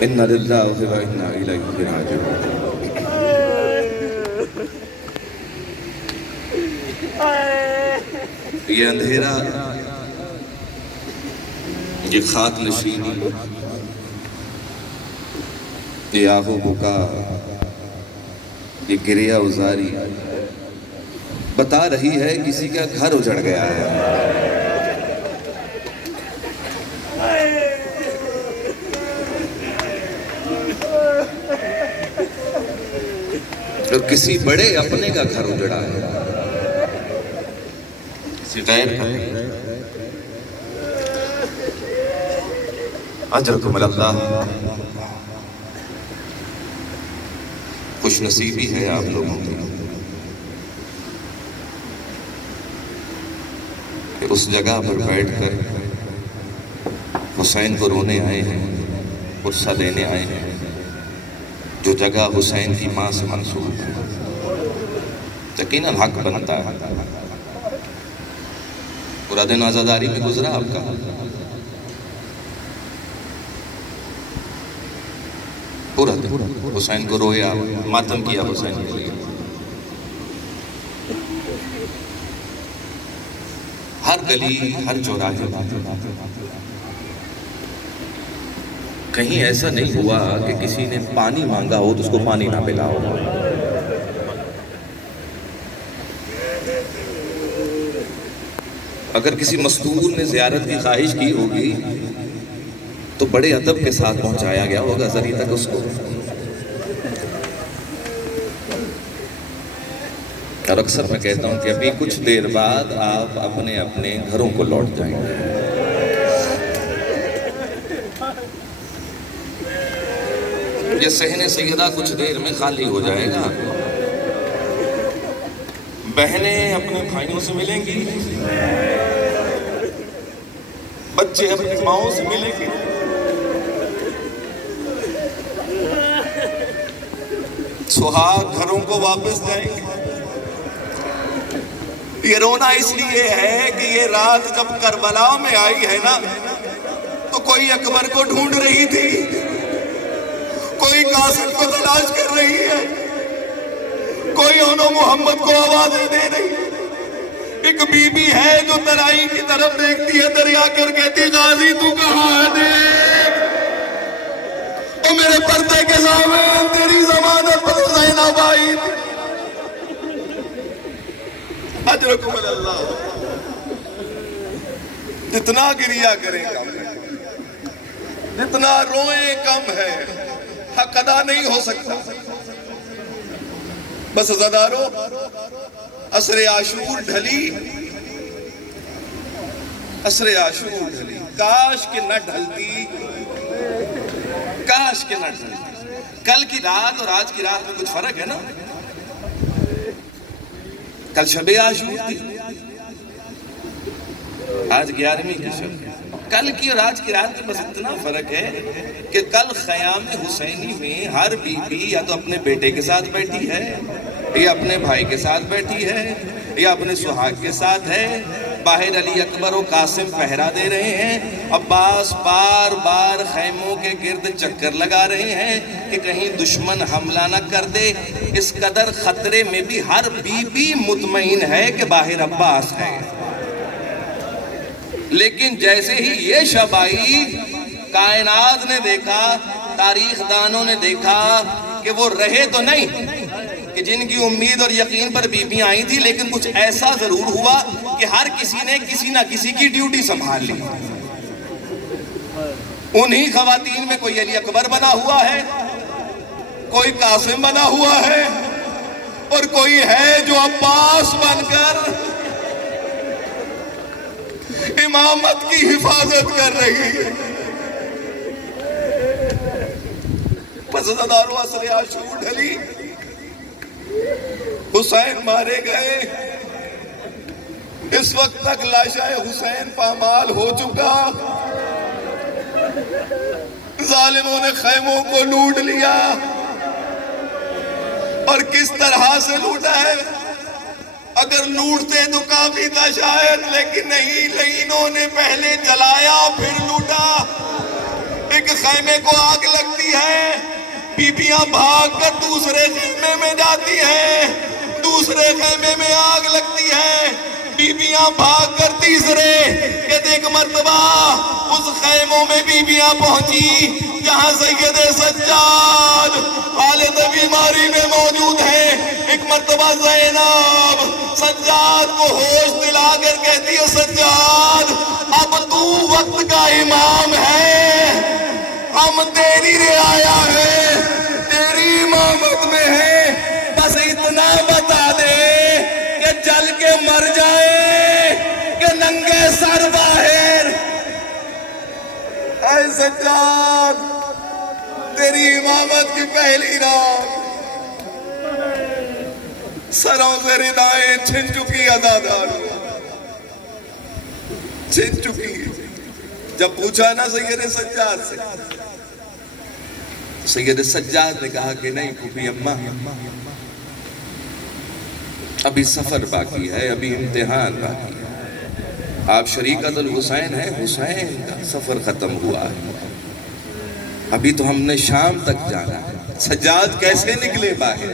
اِنَّ لِلَّهِ وَإِنَّا إِلَيْهِ رَاجِعُونَ۔ یہ اندھیرا، یہ خاک نشینی، یہ آہ و بکا، یہ گریہ ازاری بتا رہی ہے کسی کا گھر اجڑ گیا ہے۔ اور کسی بڑے اپنے کا گھر اجڑا ہے، کسی غیر کا نہیں۔ اجرکم اللہ، خوش نصیبی ہے آپ لوگوں کی کہ اس جگہ پر بیٹھ کر حسین کو رونے آئے ہیں، غصہ دینے آئے ہیں، جو جگہ حسین کی ماں سے منسوب ہے۔ یقیناً حق بنتا ہے۔ پورا دن عزاداری میں گزرا آپ کا، پورا دن حسین کو رویا، ماتم کیا حسین کے لیے۔ ہر گلی، ہر چوراہے، کہیں ایسا نہیں ہوا کہ کسی نے پانی مانگا ہو تو اس کو پانی نہ ملا ہو۔ اگر کسی مستور نے زیارت کی خواہش کی ہوگی تو بڑے ادب کے ساتھ پہنچایا گیا ہوگا زری تک اس کو۔ اور اکثر میں کہتا ہوں کہ ابھی کچھ دیر بعد آپ اپنے اپنے گھروں کو لوٹ جائیں گے۔ یہ صحن سیدہ کچھ دیر میں خالی ہو جائے گا۔ بہنیں اپنے بھائیوں سے ملیں گی، بچے اپنی ماؤں سے ملیں گے، سہاگ گھروں کو واپس جائیں گے۔ یہ رونا اس لیے ہے کہ یہ رات جب کربلا میں آئی ہے نا تو کوئی اکبر کو ڈھونڈ رہی تھی، کوئی قاسم کو تلاش کر رہی ہے، کوئی انہوں محمد کو آوازیں دے رہی ہے۔ ایک بی بی ہے جو ترائی کی طرف دیکھتی ہے، دریا کر کہتی غازی تو کہاں ہے دیکھ، تو میرے پردے کے سامنے تیری ضمانت پر زینب آئی تھی۔ اجرکم اللہ، جتنا گریہ کریں کم ہے، جتنا روئیں کم ہے، حق ادا نہیں ہو سکتا۔ بس زدارو، عصر عاشور ڈھلی، عصر عاشور ڈھلی، کاش کہ نہ ڈھلتی، کاش کہ نہ ڈھلتی۔ کل کی رات اور آج کی رات میں کچھ فرق ہے نا؟ کل شب عاشور تھی، آج 11ویں کی شب۔ کل کی اور آج کی رات میں بس اتنا فرق ہے کہ کل خیام حسینی میں ہر بی بی یا تو اپنے بیٹے کے ساتھ بیٹھی ہے، یا اپنے بھائی کے ساتھ بیٹھی ہے، یا اپنے سہاگ کے ساتھ ہے۔ باہر علی اکبر و قاسم پہرا دے رہے ہیں، عباس بار بار خیموں کے گرد چکر لگا رہے ہیں کہ کہیں دشمن حملہ نہ کر دے۔ اس قدر خطرے میں بھی ہر بی بی مطمئن ہے کہ باہر عباس ہے۔ لیکن جیسے ہی یہ شب آئی، کائنات نے دیکھا، تاریخ دانوں نے دیکھا کہ وہ رہے تو نہیں کہ جن کی امید اور یقین پر بیویاں آئی تھی، لیکن کچھ ایسا ضرور ہوا کہ ہر کسی نے کسی نہ کسی کی ڈیوٹی سنبھال لی۔ انہی خواتین میں کوئی علی اکبر بنا ہوا ہے، کوئی قاسم بنا ہوا ہے، اور کوئی ہے جو عباس بن کر امامت کی حفاظت کر رہی ہے۔ پس زدارو عصر عاشور ڈھلی، حسین مارے گئے۔ اس وقت تک لاشہ حسین پامال ہو چکا، ظالموں نے خیموں کو لوٹ لیا، اور کس طرح سے لوٹا ہے؟ اگر لوٹتے تو کافی تھا شاید، لیکن نہیں، لعینوں نے پہلے جلایا پھر لوٹا۔ ایک خیمے کو آگ لگتی ہے، بیبیاں بھاگ کر دوسرے خیمے میں جاتی ہیں، دوسرے خیمے میں آگ لگتی ہے، بیبیاں بھاگ کر تیسرے، کہتے ایک مرتبہ اس خیموں میں بیبیاں پہنچی جہاں سید سجاد حالت بیماری میں موجود ہیں۔ ایک مرتبہ زینب سجاد کو ہوش دلا کر کہتی ہے سجاد اب تو وقت کا امام ہے، ہم تیری رعایا ہے، تیری امامت میں ہے، بس اتنا بتا دے کہ جل کے مر جائے کہ ننگے سر باہر۔ اے سجاد تیری امامت کی پہلی رات سروں سے ردائیں چھن چکی، عزادار چھن چکی۔ جب پوچھا نا سید سجاد سے، سید سجاد نے کہا کہ نہیں پھوپھی اماں، ابھی سفر باقی ہے، ابھی امتحان باقی ہے، آپ شریکت الحسین ہیں، حسین کا سفر ختم ہوا ہے، ابھی تو ہم نے شام تک جانا ہے۔ سجاد کیسے نکلے باہر؟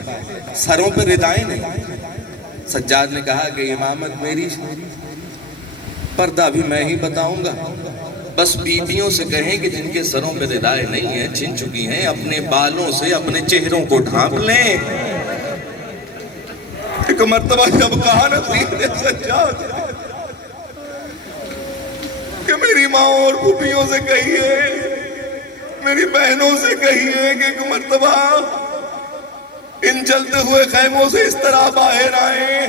سروں پہ ردائیں نہیں۔ سجاد نے کہا کہ امامت میری، پردہ بھی میں ہی بتاؤں گا، بس بیویوں سے کہیں کہ جن کے سروں پہ ردائیں نہیں ہیں، چھن چکی ہیں، اپنے بالوں سے اپنے چہروں کو ڈھانپ لیں۔ ایک مرتبہ جب کہا نا سید سجاد کہ میری ماں اور پھوپھیوں سے کہیے، میری بہنوں سے کہیے کہ ایک مرتبہ ان جلتے ہوئے خیموں سے اس طرح باہر آئیں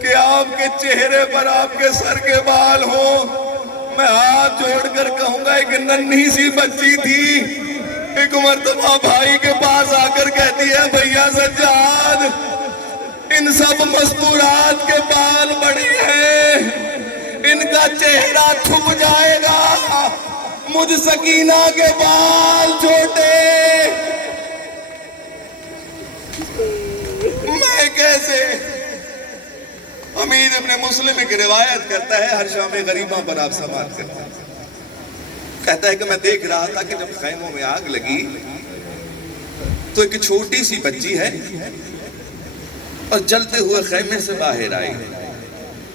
کہ آپ کے چہرے پر آپ کے سر کے بال ہوں۔ میں ہاتھ جوڑ کر کہوں گا ایک ننھی سی بچی تھی، ایک مرتبہ بھائی کے پاس آ کر کہتی ہے بھیا سجاد ان سب مستورات کے بال بڑے ہیں، ان کا چہرہ چھپ جائے گا، مجھ سکینہ کے بال چھوٹے، میں کیسے؟ حمید ابن مسلم ایک روایت کرتا ہے، ہر شام غریباں پر آپ سماعت کرتا ہے، کہتا ہے کہ میں دیکھ رہا تھا کہ جب خیموں میں آگ لگی تو ایک چھوٹی سی بچی ہے اور جلتے ہوئے خیمے سے باہر آئی،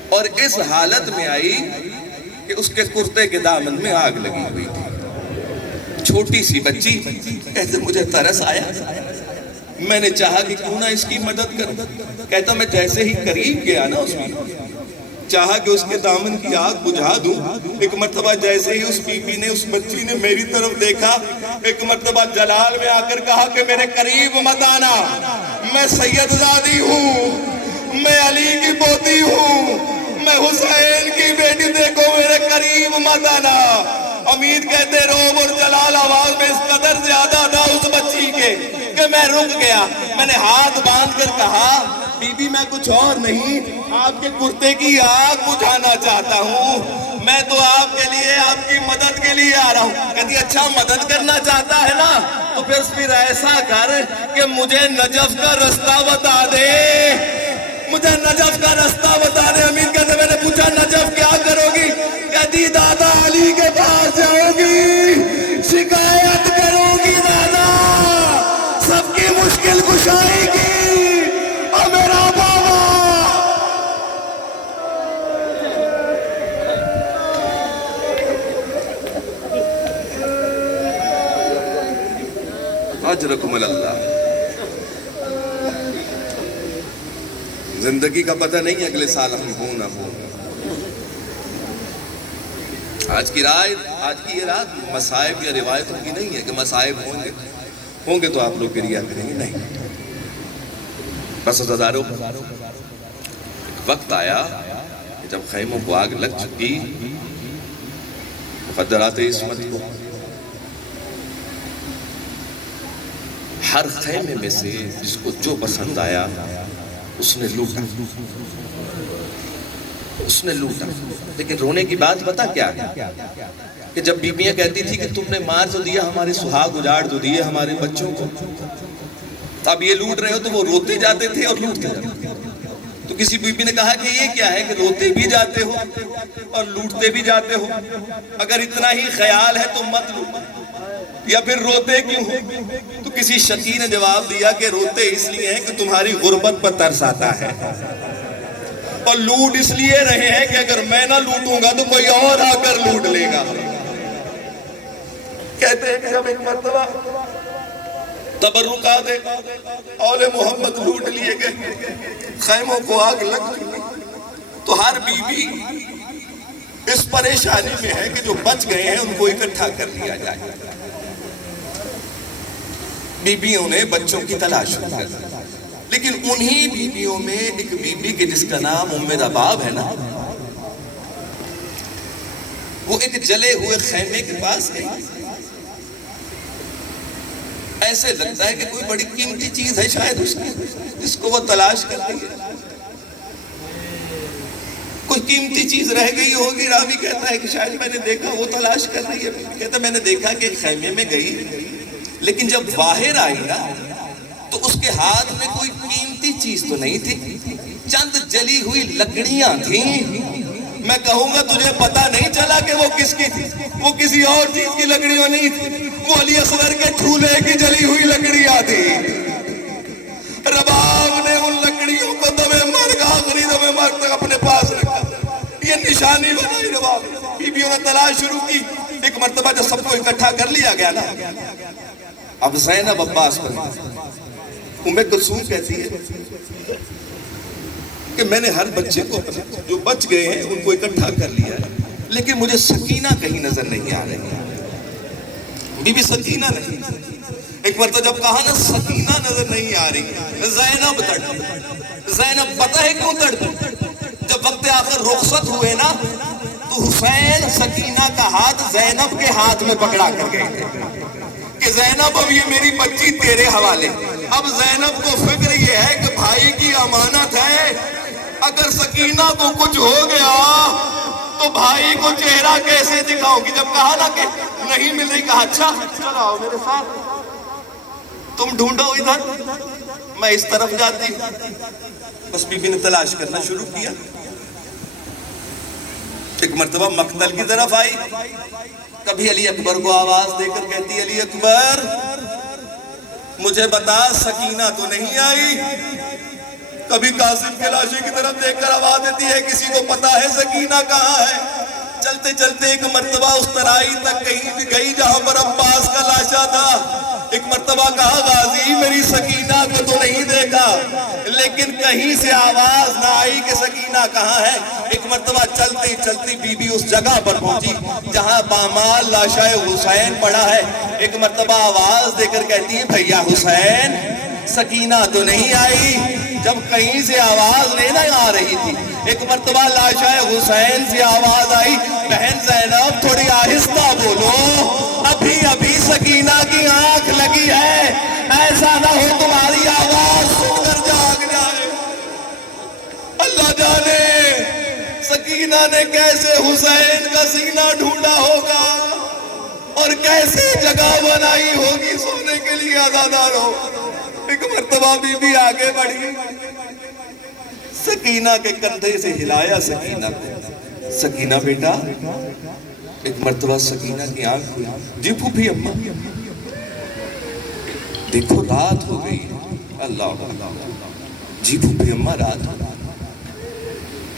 اور اس حالت میں آئی کہ اس کے کرتے کے دامن میں آگ لگی ہوئی تھی، چھوٹی سی بچی۔ کہتے مجھے ترس آیا، میں نے چاہا کہ کیوں نہ اس کی مدد کروں۔ کہتا میں جیسے ہی قریب گیا نا اس میں، چاہا کہ اس کے دامن کی آگ بجھا دوں، ایک مرتبہ جیسے ہی اس بی بی نے، اس بچی نے میری طرف دیکھا، ایک مرتبہ جلال میں آ کر کہا کہ میرے قریب مت آنا، میں سید زادی ہوں، میں علی کی پوتی ہوں، میں حسین کی بیٹی، دیکھو میرے قریب مت آنا۔ امید کہتے روب اور جلال آواز میں اس قدر زیادہ تھا اس بچی کے کہ میں رک گیا۔ میں نے ہاتھ باندھ کر کہا بی بی میں کچھ اور نہیں، آپ کے کرتے کی آگ بجھانا چاہتا ہوں، میں تو آپ کے لیے، آپ کی مدد کے لیے آ رہا ہوں۔ کہتی اچھا مدد کرنا چاہتا ہے نا، تو پھر ایسا کر کہ مجھے نجف کا رستہ بتا دے، مجھے نجف کا رستہ بتا دے۔ امید کہتے میں نے پوچھا نجف کیا کرو گی؟ کہتی دادا علی کے پاس جاؤ گی، شکایت کرو گی دادا، سب کی مشکل کشائی کی، اور میرا بابا اجرکم اللہ۔ زندگی کا پتہ نہیں اگلے سال ہم ہوں نہ ہوں۔ آج کی یہ رات مصائب یا روایتوں کی نہیں ہے کہ مصائب ہوں گے تو آپ لوگ گریہ کریں گے، نہیں۔ بس عزاداروں وقت آیا کہ جب خیموں کو آگ لگ چکی، مقدرات عصمت کو ہر خیمے میں سے جس کو جو پسند آیا اس نے لوٹا، اس نے لوٹا۔ لیکن رونے کی بات پتہ کیا ہے کہ جب بیویاں کہتی تھی کہ تم نے مار تو دیا، ہمارے سہاگ اجاڑ تو دیے ہمارے بچوں کو، اب یہ لوٹ رہے ہو، تو وہ روتے جاتے تھے اور لوٹتے جاتے تھے۔ تو کسی بیوی نے کہا کہ یہ کیا ہے کہ روتے بھی جاتے ہو اور لوٹتے بھی جاتے ہو؟ اگر اتنا ہی خیال ہے تو مت لوٹو، یا پھر روتے کیوں ہو؟ تو کسی شقی نے جواب دیا کہ روتے اس لیے ہیں کہ تمہاری غربت پر ترس آتا ہے، اور لوٹ اس لیے رہے ہیں کہ اگر میں نہ لوٹوں گا تو کوئی اور آ کر لوٹ لے گا۔ کہتے ہیں کہ جب ایک مرتبہ تبرکات اول محمد لوٹ لیے گئے، خیموں کو آگ لگ چکی، تو ہر بی بی اس پریشانی میں ہے کہ جو بچ گئے ہیں ان کو اکٹھا کر لیا جائے۔ بیویوں نے بچوں کی تلاش کی، لیکن انہی بیویوں میں ایک بیوی کے جس کا نام ام رباب ہے نا، وہ ایک جلے ہوئے خیمے کے پاس گئی۔ ایسے لگتا ہے کہ کوئی بڑی قیمتی چیز ہے شاید اس کی، جس کو وہ تلاش کر رہی ہے، کوئی قیمتی چیز رہ گئی ہوگی۔ راوی کہتا ہے کہ شاید میں نے دیکھا وہ تلاش کر رہی ہے۔ کہتا ہے میں نے دیکھا کہ خیمے میں گئی، لیکن جب باہر آئی نا تو اس کے ہاتھ میں کوئی قیمتی چیز تو نہیں تھی، چند جلی ہوئی لکڑیاں تھیں۔ میں کہوں گا تجھے پتا نہیں چلا کہ وہ کس کی تھی، وہ کسی اور چیز کی لکڑیاں نہیں تھی، وہ علی اصغر کے چولہے کی جلی ہوئی لکڑیاں تھی۔ رباب نے ان لکڑیوں کو دمے مرگ، آخری دمے مرگ تک اپنے پاس رکھا، یہ نشانی بنائی رباب۔ بیویوں نے تلاش شروع کی۔ ایک مرتبہ جب سب کو اکٹھا کر لیا گیا نا، اب زینب عباس پر ام کلثوم کہتی ہے کہ میں نے ہر بچے کو جو بچ گئے ہیں ان کو اکٹھا کر لیا ہے، لیکن مجھے سکینہ کہیں نظر نہیں آ رہی ہے۔ بی بی سکینہ نہیں۔ ایک مرتبہ جب کہا نا سکینہ نظر نہیں آ رہی، زینب تڑپی۔ زینب پتہ ہے کیوں تڑپی؟ جب وقت آخر رخصت ہوئے نا تو حسین سکینہ کا ہاتھ زینب کے ہاتھ میں پکڑا کر گئے تھے کہ زینب اب یہ میری بچی تیرے حوالے۔ اب زینب کو فکر یہ ہے کہ بھائی کی امانت ہے، اگر سکینہ کو کچھ ہو گیا تو بھائی کو چہرہ کیسے دکھاؤ گی؟ جب کہا نا کہ نہیں مل رہی، کہا اچھا چلو آؤ میرے ساتھ، تم ڈھونڈو ادھر، میں اس طرف جاتی ہوں۔ بس بی بی نے تلاش کرنا شروع کیا۔ ایک مرتبہ مقتل کی طرف آئی، کبھی علی اکبر کو آواز دے کر کہتی علی اکبر مجھے بتا سکینہ تو نہیں آئی؟ کبھی قاسم کے لاشے کی طرف دیکھ کر آواز دیتی ہے کسی کو پتا ہے سکینہ کہاں ہے؟ چلتے چلتے ایک مرتبہ اس ترائی تک کہیں گئی جہاں پر عباس کا لاشا تھا۔ ایک مرتبہ کہا غازی میری سکینہ کو تو نہیں دیکھا، لیکن کہیں سے آواز نہ آئی کہ سکینہ کہاں ہے۔ ایک مرتبہ چلتی چلتی بی بی اس جگہ پر پہنچی جہاں پامال لاشا حسین پڑا ہے۔ ایک مرتبہ آواز دے کر کہتی ہے بھیا حسین سکینہ تو نہیں آئی؟ جب کہیں سے آواز نہیں نہ آ رہی تھی، ایک مرتبہ لاشا حسین سے آواز آئی بہن زینب تھوڑی آہستہ بولو، ابھی ابھی سکینہ کی آنکھ لگی ہے، ایسا نہ ہو تمہاری آواز سن کر جاگ جائے۔ اللہ جانے سکینہ نے کیسے حسین کا سینہ ڈھونڈا ہوگا اور کیسے جگہ بنائی ہوگی سونے کے لیے عزاداروں۔ ایک مرتبہ بی بی آگے بڑھی، سکینہ کے کندھے سے ہلایا سکینہ کو، سکینہ بیٹا۔ ایک مرتبہ سکینہ کی آنکھ کھلی، جی پھوپھی اماں دیکھو رات ہو گئی۔ اللہ جی پھوپھی اماں رات ہو گئی۔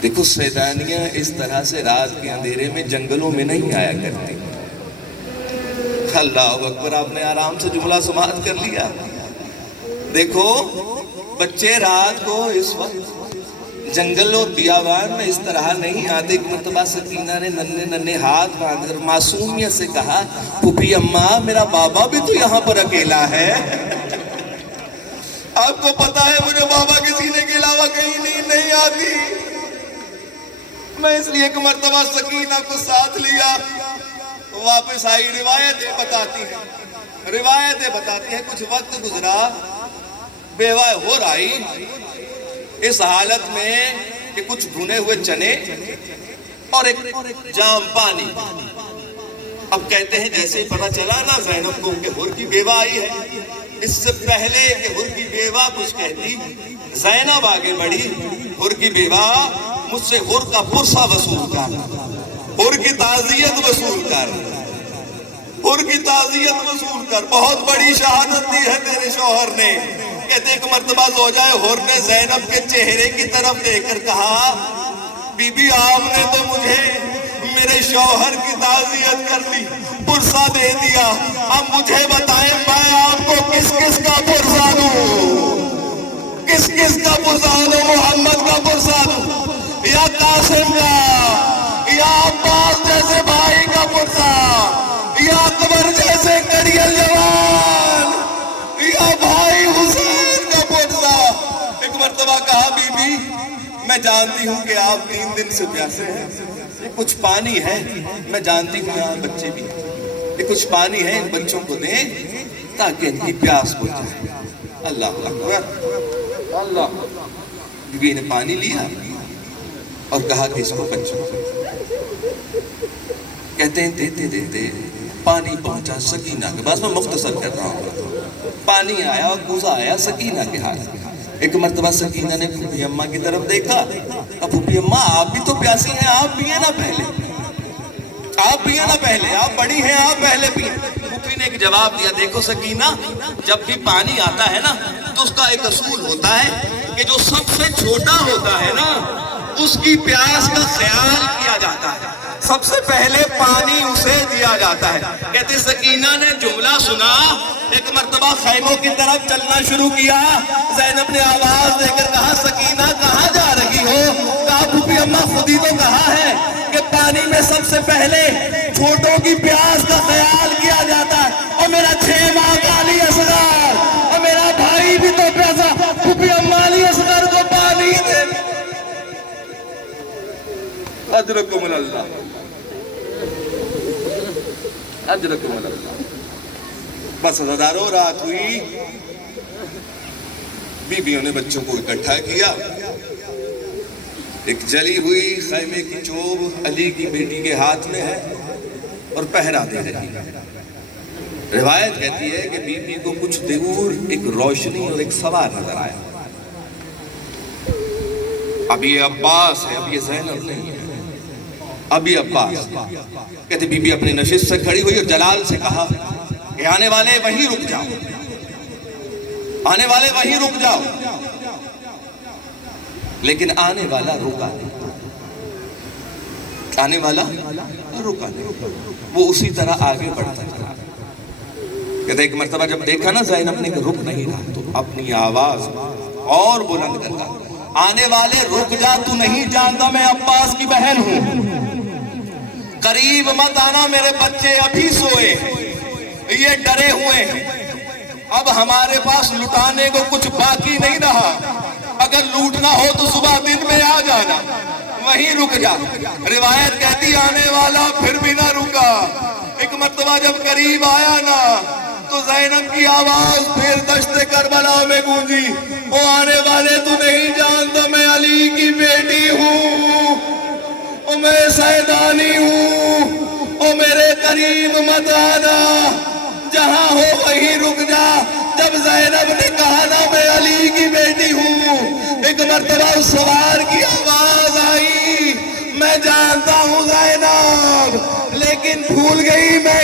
دیکھو سیدانیاں اس طرح سے رات کے اندھیرے میں جنگلوں میں نہیں آیا کرتی۔ اللہ اکبر، آپ نے آرام سے جملہ سماعت کر لیا۔ دیکھو بچے رات کو اس وقت جنگل اور بیابان میں اس طرح نہیں آتے۔ ایک مرتبہ سکینہ نے ننھے ننھے ہاتھ باندھ کر معصومیت سے کہا پھوپھی اماں میرا بابا بھی تو یہاں پر اکیلا ہے، آپ کو پتا ہے مجھے بابا کے سینے کے علاوہ کہیں نیند نہیں آتی۔ میں اس لیے ایک مرتبہ سکینہ کو ساتھ لیا، واپس آئی۔ روایتیں بتاتی ہیں کچھ وقت گزرا، بیوہ ہو رہی اس حالت میں کہ کچھ بھنے ہوئے چنے اور ایک جام پانی۔ اب کہتے ہیں جیسے ہی پتہ چلا نا زینب کو کہ حر کی بیوہ آئی ہے، اس سے پہلے کہ حر کی بیوہ کچھ کہتی زینب آگے بڑھی، حر کی بیوہ مجھ سے حر کا پرسہ وصول کر، حر کی تعزیت وصول کر، حر کی تعزیت وصول کر۔ بہت بڑی شہادت دی ہے تیرے شوہر نے۔ کہتے ایک مرتبہ زوجہ حر نے زینب کے چہرے کی طرف دیکھ کر کہا بی بی آپ نے تو مجھے میرے شوہر کی تعزیت کر لی، پرسہ دے دیا، اب مجھے بتائیں میں آپ کو کس کس کا پرسہ دوں؟ کس کس کا پرسہ دوں؟ محمد کا پرسہ دوں یا قاسم کا یا عباس جیسے بھائی کا پرسہ یا اکبر جیسے کڑیل جوان یا بھائی حسین کا پرسہ؟ ایک مرتبہ کہا بی بی میں جانتی ہوں کہ آپ 3 دن سے پیاسے ہیں، یہ کچھ پانی ہے، میں جانتی ہوں یہاں بچے بھی ہیں، یہ کچھ پانی ہے ان بچوں کو دیں تاکہ ان کی پیاس بجھ جائے۔ اللہ اکبر، اللہ۔ بی بی نے پانی لیا اور کہا کہ اس کو بچوں کہتے ہیں دیتے دیتے پانی پہنچا سکینہ کے پاس۔ میں مختصر کر رہا ہوں، پانی آیا اور کوزہ آیا سکینہ کے ہاتھ۔ ایک مرتبہ سکینہ نے پھوپھی اماں کی طرف دیکھا، اب پھوپھی اماں آپ بھی تو پیاسی ہیں، آپ پیئے نا پہلے، آپ پیئے نا پہلے، آپ بڑی ہیں آپ پہلے پیئے۔ پھوپھی نے ایک جواب دیا دیکھو سکینہ جب بھی پانی آتا ہے نا تو اس کا ایک اصول ہوتا ہے کہ جو سب سے چھوٹا ہوتا ہے نا اس کی پیاس کا خیال کیا جاتا ہے، سب سے پہلے پانی اسے دیا جاتا ہے۔ کہتے سکینہ نے جملہ سنا، ایک مرتبہ خیموں کی طرف چلنا شروع کیا۔ زینب نے آواز دے کر کہا سکینہ کہاں جا رہی ہو؟ کہا پھوپھی اماں خود ہی تو کہا ہے کہ پانی میں سب سے پہلے چھوٹوں کی پیاس کا خیال کیا جاتا ہے، اور میرا 6 ماہ کا علی اصغر اور میرا بھائی بھی تو پیاسا، پھوپھی اماں علی اصغر کو پانی دے۔ اجرکم اللہ، اجرکم اللہ۔ بس عزادارو رات ہوئی، بیویوں نے بچوں کو اکٹھا کیا، ایک جلی ہوئی خیمے کی چوب علی کی بیٹی کے ہاتھ میں ہے اور پہرا دے رہی ہے۔ روایت کہتی ہے کہ بیوی کو کچھ دور ایک روشنی اور ایک سوار نظر آیا۔ اب یہ عباس ہے، اب یہ زینب نہیں ہے، اب یہ عباس۔ کہتے بی بی اپنی نشست سے کھڑی ہوئی اور جلال سے کہا کہ آنے والے وہیں رک جاؤ، آنے والے وہیں رک جاؤ۔ لیکن آنے والا رکا نہیں، آنے والا رکا نہیں، وہ اسی طرح آگے بڑھتا چلا۔ کہتے ایک مرتبہ جب دیکھا نا زینب نے کہ رک نہیں رہا تو اپنی آواز اور بلند کرتا، آنے والے رک جا، تو نہیں جانتا میں عباس کی بہن ہوں، قریب مت آنا، میرے بچے ابھی سوئے، یہ ڈرے ہوئے ہیں، اب ہمارے پاس لٹانے کو کچھ باقی نہیں رہا، اگر لوٹنا ہو تو صبح دن میں آ جانا، وہیں رک جا۔ روایت کہتی آنے والا پھر بھی نہ رکا، ایک مرتبہ جب قریب آیا نا تو زینب کی آواز پھر دشت کربلا میں گونجی، او آنے والے تو نہیں جانتا میں علی کی بیٹی ہوں، او میں سیدانی ہوں، او میرے قریب مت آنا، جہاں ہو وہیں رک جا۔ جب زینب نے کہا نا میں علی کی بیٹی ہوں، ایک مرتبہ اس سوار کی آواز آئی، میں جانتا ہوں زینب لیکن بھول گئی میں